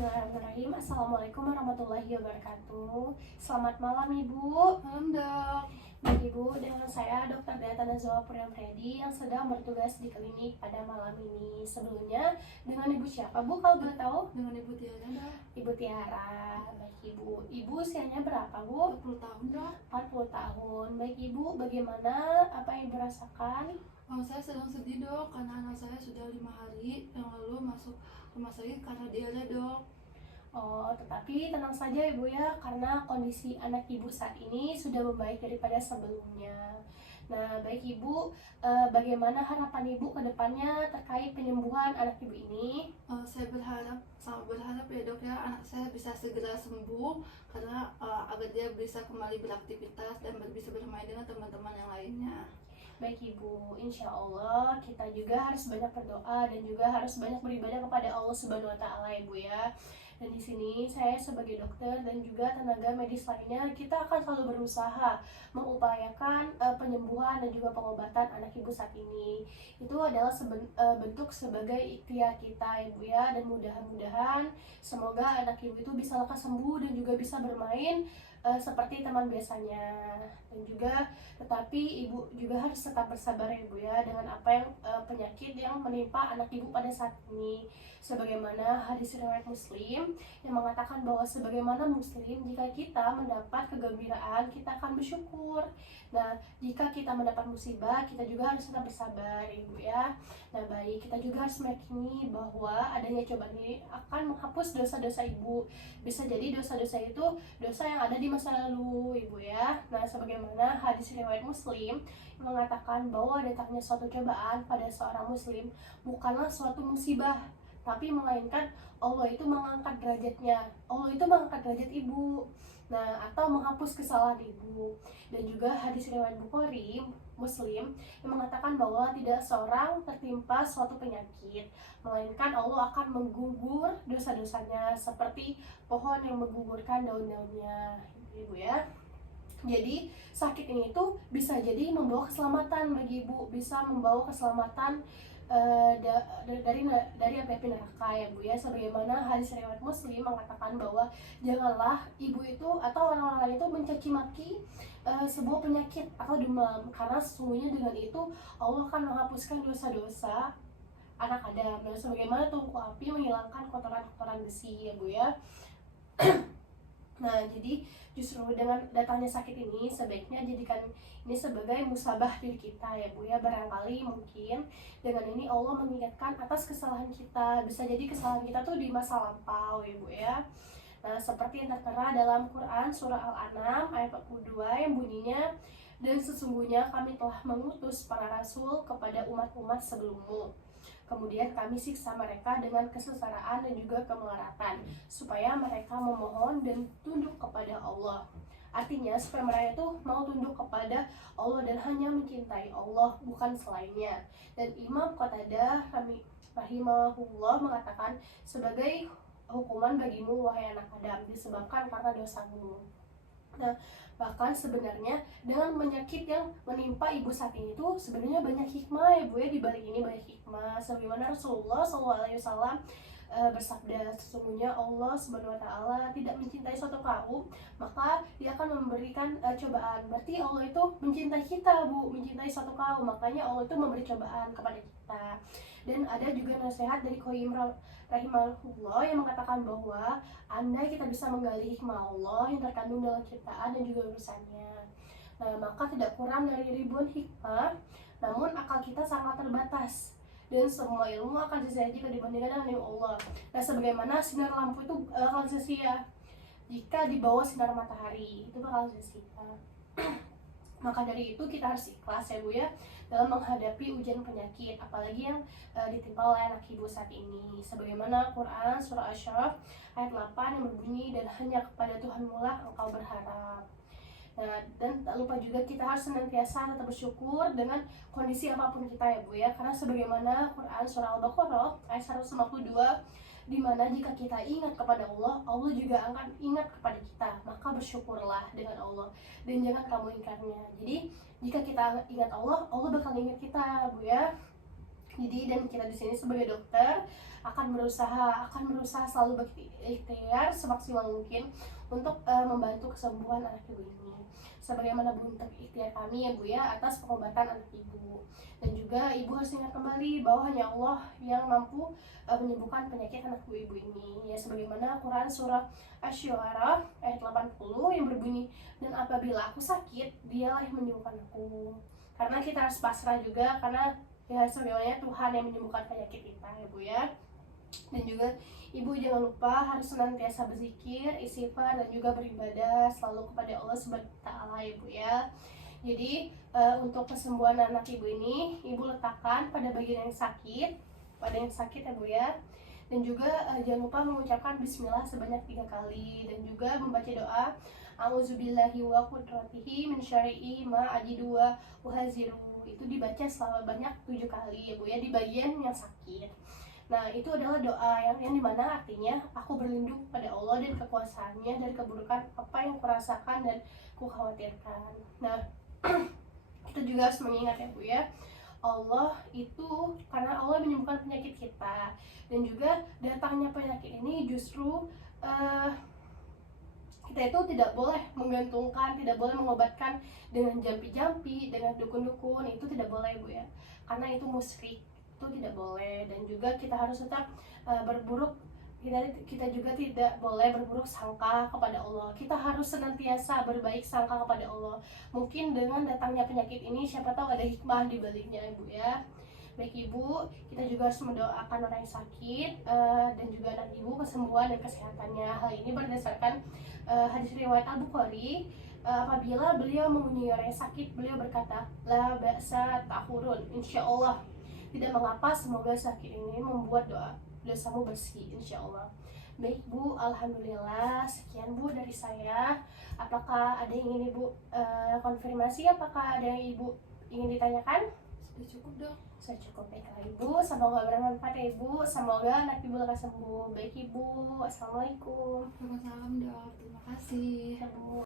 Bismillahirrahmanirrahim. Assalamualaikum warahmatullahi wabarakatuh. Selamat malam Ibu. Malam dok. Baik Ibu, dengan saya Dr. Dayata Nazwa Priamfredi yang sedang bertugas di klinik pada malam ini. Sebelumnya dengan Ibu siapa Bu kalau boleh tahu? Dengan Ibu Tiara dok. Ibu Tiara. Baik Ibu. Ibu usianya berapa Bu? 40 tahun dok. 40 tahun. Baik Ibu, bagaimana apa yang Ibu rasakan? Saya sedang sedih dok karena anak saya sudah 5 hari yang lalu masuk rumah sakit karena diare dok. Oh, tetapi tenang saja Ibu ya, karena kondisi anak Ibu saat ini sudah membaik daripada sebelumnya. Nah, baik Ibu, bagaimana harapan Ibu ke depannya terkait penyembuhan anak Ibu ini? Saya sangat berharap ya dok ya anak saya bisa segera sembuh karena agar dia bisa kembali beraktivitas dan bisa bermain dengan teman-teman yang lainnya. Baik Ibu, insya Allah kita juga harus banyak berdoa dan juga harus banyak beribadah kepada Allah Subhanahu Wa Taala Ibu ya. Dan di sini saya sebagai dokter dan juga tenaga medis lainnya, kita akan selalu berusaha mengupayakan penyembuhan dan juga pengobatan anak Ibu saat ini. Itu adalah bentuk sebagai ikhtiar kita Ibu ya, dan mudah-mudahan semoga anak Ibu itu bisa lekas sembuh dan juga bisa bermain seperti teman biasanya. Dan juga tetapi Ibu juga harus tetap bersabar ya Ibu ya, dengan apa yang penyakit yang menimpa anak Ibu pada saat ini. Sebagaimana hadis riwayat Muslim yang mengatakan bahwa sebagaimana Muslim, jika kita mendapat kegembiraan kita akan bersyukur. Nah, jika kita mendapat musibah kita juga harus tetap bersabar Ibu ya. Nah baik, kita juga harus meyakini bahwa adanya cobaan ini akan menghapus dosa-dosa Ibu. Bisa jadi dosa-dosa itu dosa yang ada di masa lalu Ibu ya. Nah sebagaimana hadis riwayat Muslim mengatakan bahwa datangnya suatu cobaan pada seorang Muslim bukanlah suatu musibah, tapi melainkan Allah itu mengangkat derajatnya, Allah itu mengangkat derajat Ibu. Nah, atau menghapus kesalahan Ibu. Dan juga hadis riwayat Bukhari, Muslim yang mengatakan bahwa tidak seorang tertimpa suatu penyakit, melainkan Allah akan menggugur dosa-dosanya seperti pohon yang menggugurkan daun-daunnya Ibu ya. Jadi sakit ini tuh bisa jadi membawa keselamatan bagi Ibu, bisa membawa keselamatan dari api neraka ya Bu ya. Sebagaimana hadis riwayat Muslim mengatakan bahwa janganlah ibu itu atau orang-orang lain itu mencaci maki sebuah penyakit atau demam, karena sesungguhnya dengan itu Allah akan menghapuskan dosa-dosa anak Adam. Nah, sebagaimana tungku api menghilangkan kotoran-kotoran besi ya Bu ya. Nah, jadi justru dengan datangnya sakit ini sebaiknya jadikan ini sebagai musabah diri kita ya Bu ya. Barangkali mungkin dengan ini Allah mengingatkan atas kesalahan kita. Bisa jadi kesalahan kita tuh di masa lampau ya Bu ya. Nah, seperti yang tertera dalam Quran surah Al-An'am ayat 42 yang bunyinya, dan sesungguhnya kami telah mengutus para rasul kepada umat-umat sebelummu. Kemudian kami siksa mereka dengan kesengsaraan dan juga kemelaratan, supaya mereka memohon dan tunduk kepada Allah. Artinya supaya mereka itu mau tunduk kepada Allah dan hanya mencintai Allah, bukan selainnya. Dan Imam Qatadah rahimahullah mengatakan, sebagai hukuman bagimu wahai anak Adam disebabkan karena dosamu. Nah, bahkan sebenarnya dengan penyakit yang menimpa ibu saat ini tuh sebenarnya banyak hikmah ya Bu ya, di balik ini banyak hikmah. Sebagaimana Rasulullah SAW bersabda, sesungguhnya Allah Subhanahu Wa Taala tidak mencintai suatu kaum maka dia akan memberikan cobaan. Berarti Allah itu mencintai kita Bu, mencintai suatu kaum, makanya Allah itu memberi cobaan kepada kita. Dan ada juga nasihat dari Qayyim rahimahullah yang mengatakan bahwa andai kita bisa menggali hikmah Allah yang terkandung dalam ciptaan dan juga urusannya, nah maka tidak kurang dari ribuan hikmah, namun akal kita sangat terbatas dan semua ilmu akan sia-sia jika dibandingkan dengan ilmu Allah. Nah sebagaimana sinar lampu itu akan sia-sia jika di bawah sinar matahari, itu bakal sia-sia. Maka dari itu kita harus ikhlas ya Bu ya dalam menghadapi ujian penyakit, apalagi yang ditimpa oleh anak ibu saat ini. Sebagaimana Quran surah Asy-Syaraf ayat 8 yang berbunyi, dan hanya kepada Tuhanmu lah engkau berharap. Nah, dan tak lupa juga kita harus senantiasa tetap bersyukur dengan kondisi apapun kita ya Bu ya, karena sebagaimana Quran surah Al-Baqarah ayat 152, di mana jika kita ingat kepada Allah, Allah juga akan ingat kepada kita. Maka bersyukurlah dengan Allah dan jangan kamu ingkarnya. Jadi jika kita ingat Allah, Allah bakal ingat kita Bu ya. Jadi dan kita di sini sebagai dokter akan berusaha selalu berikhtiar semaksimal mungkin untuk membantu kesembuhan anak ibu ini. Sebagaimana bentuk ikhtiar kami ya Bu ya atas pengobatan anak ibu. Dan juga ibu harus ingat kembali bahwa hanya Allah yang mampu menyembuhkan penyakit anak ibu ini. Ya sebagaimana Quran surah Asy-Syu'ara ayat 80 yang berbunyi, dan apabila aku sakit, dialah yang menyembuhkan aku. Karena kita harus pasrah juga, karena ya sebagaimana Tuhan yang menyembuhkan penyakit kita ya Bu ya. Dan juga ibu jangan lupa harus senantiasa berzikir, istighfar, dan juga beribadah selalu kepada Allah Subhanahu wa taala ya Bu ya. Jadi untuk kesembuhan anak ibu ini ibu letakkan pada bagian yang sakit, ya Bu ya. Dan juga jangan lupa mengucapkan bismillah sebanyak 3 kali, dan juga membaca doa a'udzubillahi wa qudratihi min syarri ma ajidu wa uhaziru. Itu dibaca selama banyak 7 kali ya Bu ya di bagian yang sakit. Nah itu adalah doa yang dimana artinya aku berlindung pada Allah dan kekuasaannya dari keburukan apa yang kurasakan dan kukhawatirkan. Nah kita juga harus mengingat ya Bu ya, Allah itu karena Allah menyembuhkan penyakit kita, dan juga datangnya penyakit ini justru kita itu tidak boleh menggantungkan, tidak boleh mengobatkan dengan jampi-jampi, dengan dukun-dukun, itu tidak boleh Bu ya, karena itu musyrik, itu tidak boleh. Dan juga kita harus tetap kita juga tidak boleh berburuk sangka kepada Allah. Kita harus senantiasa berbaik sangka kepada Allah. Mungkin dengan datangnya penyakit ini siapa tahu ada hikmah di baliknya Ibu ya. Baik Ibu, kita juga harus mendoakan orang yang sakit dan juga anak Ibu kesembuhan dan kesehatannya. Hal ini berdasarkan hadis riwayat Al-Bukhari. Apabila beliau mengunjungi orang yang sakit, beliau berkata, la ba'sa ta'khurun, insya Allah tidak mengapa, semoga sakit ini membuat dosamu bersih insya Allah. Baik Bu, alhamdulillah sekian Bu dari saya. Apakah ada yang ingin Ibu konfirmasi? Apakah ada yang Ibu ingin ditanyakan? Sudah cukup dok. Sudah cukup. Baiklah Ibu, semoga bermanfaat ya Ibu. Semoga anak Ibu lekas sembuh. Baik Ibu, assalamualaikum. Waalaikumsalam dok. Terima kasih. Ya, Bu.